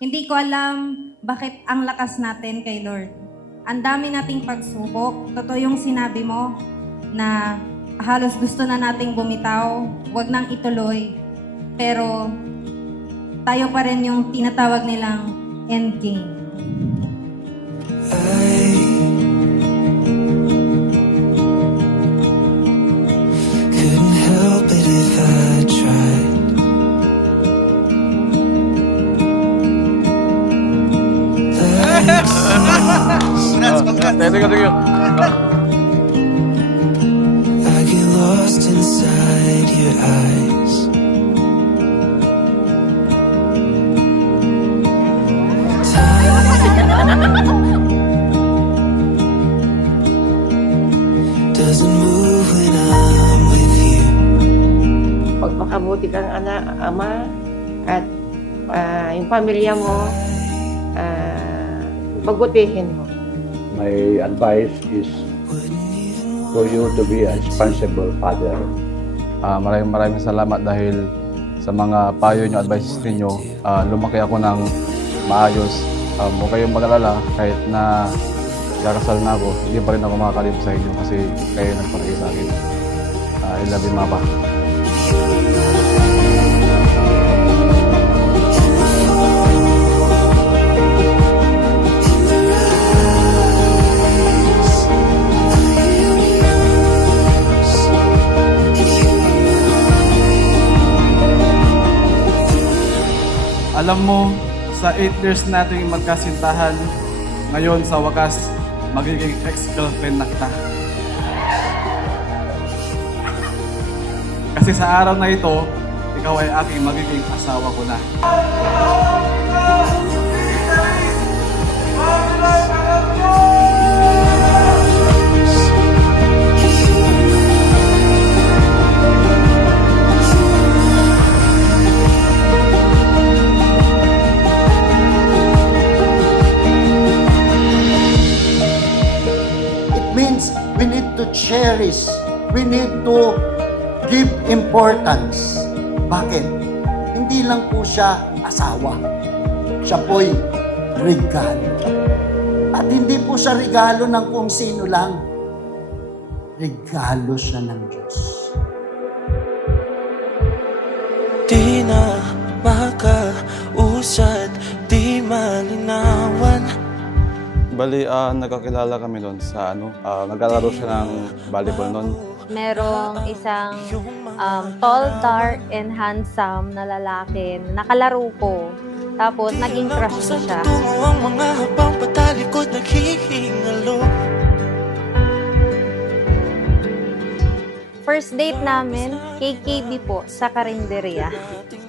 Hindi ko alam bakit ang lakas natin kay Lord. Ang dami nating pagsubok. Totoo yung sinabi mo na halos gusto na nating bumitaw, wag nang ituloy. Pero tayo pa rin yung tinatawag nilang endgame. Couldn't help it if I tried. Thank you. I get lost inside your eyes. Time doesn't move when I'm with you. Pagpakabuti kang anak, ama, at yung pamilya mo, pagbutihin mo. My advice is for you to be a responsible father. Maraming salamat dahil sa mga payo nyo, advice ninyo. Lumaki ako ng maayos. Huwag kayong mag-alala kahit na kakasal na ako, hindi pa rin ako makakalip sa inyo kasi kayo nagpalagay sa akin. I love you, Mama. Alam mo, sa 8 years nating magkasintahan, ngayon sa wakas, magiging ex-girlfriend na kita. Kasi sa araw na ito, ikaw ay aking magiging asawa ko na. Means we need to cherish, we need to give importance. Bakit? Hindi lang po siya asawa. Siya po'y regalo. At hindi po siya regalo ng kung sino lang. Regalo siya ng Diyos. Di na makausad, di malinawan. Bali, nagkakilala kami doon sa naglalaro siya ng volleyball noon. Merong isang tall, dark, and handsome na lalaki na nakalaro ko. Tapos, naging crush ko siya. Tungo ang mga habang patalikod naghihingalo. First date namin, KKB po, sa Karinderia.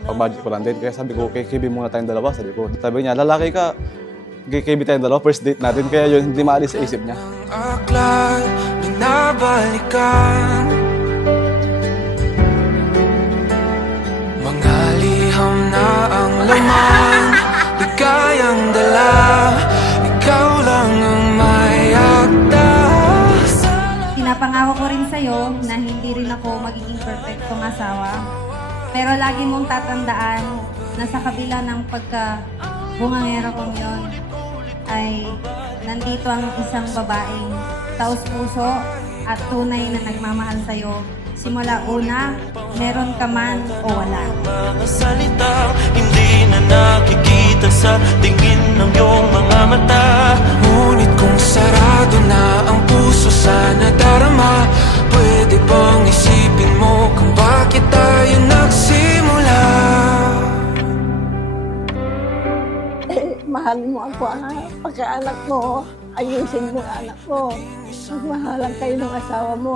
Pag-budget ko lang din, kaya sabi ko, KKB muna tayong dalawa. Sabi niya, lalaki ka, KKB tayong dalawa, first date natin. Kaya yun, hindi maalis sa isip niya. Aklan, binabalikan. Mga liham na ang laman, ligayang dala. Ikaw lang ang may akda. Pinapangako ko rin sa'yo na hindi rin ako magiging perfectong asawa. Pero lagi mong tatandaan na sa kabila ng pagka-bungangero kong yon ay nandito ang isang babaeng taos-puso at tunay na nagmamahal sa'yo. Simula una, meron ka man o wala. Mga salita, hindi na nakikita sa tingin ng iyong mga mata. Ngunit kung sarado na ang puso sa nadarama, pwede bang isipin mo kung bakit tayo nagsimula? Mahalin mo ako, pagka-anak mo, ayusin mo ang anak mo. Magmahalan kayo ng asawa mo,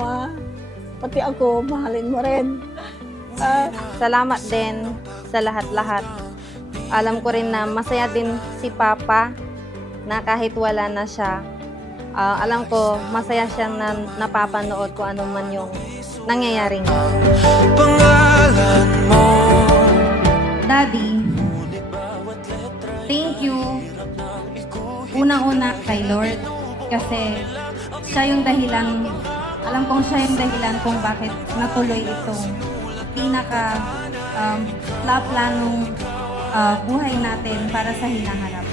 pati ako, mahalin mo rin. Salamat din sa lahat-lahat. Alam ko rin na masaya din si Papa na kahit wala na siya. Alam ko, masaya siyang napapanood kung ano man yung nangyayari niya. Pangalan mo. Daddy, thank you. Unang-una kay Lord kasi siya yung dahilan, alam kong siya yung dahilan kung bakit natuloy itong pinaka planong buhay natin para sa hinaharap.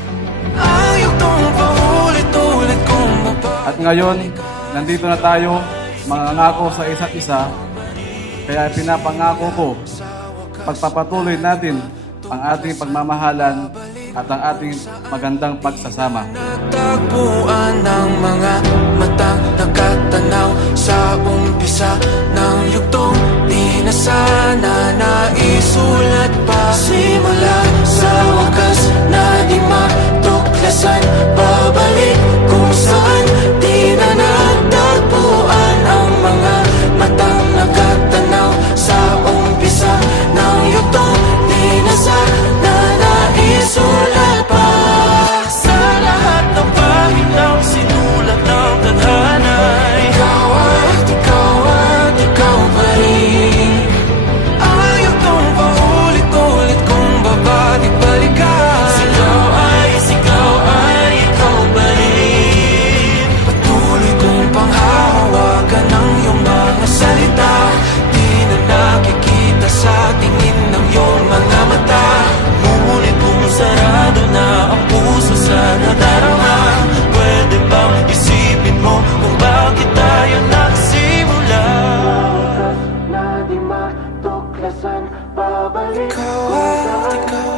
Ang yugtong paulit-ulit kong At ngayon, nandito na tayo, mangangako sa isa't isa. Kaya pinapangako ko, pagpapatuloy natin ang ating pagmamahalan at ang ating magandang pagsasama. Natagpuan ng mga matang nakatanaw sa umpisa ng yugtong di na sana naisulat pa. Simula sa wakas na di matuklasan, babalik kung saan di na natagpuan ang mga matang nakatanaw sa umpisa ng yugtong di na sana naisulat pa. Sa lahat ng pahinang sinulat ng tadhana, ikaw at ikaw at ikaw pa rin. Ang yugtong paulit-ulit kong babalik-balikan. Sigaw ay ikaw pa rin. Patuloy kong panghahawakan ng iyong mga salita. Di na nakikita sa tingin ng iyong mga mata. Ngunit kung sarado na ang puso sa nadarama, pwede bang isipin mo kung bakit tayo nagsimula? Na di matuklasan, babalik ikaw at ikaw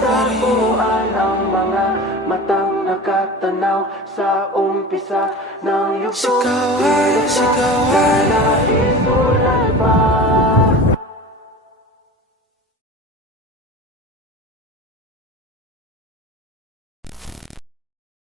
pa rin. Ang mga matang nakatanaw sa umpisa ng yugtong. Sigaw ay naisulat pa.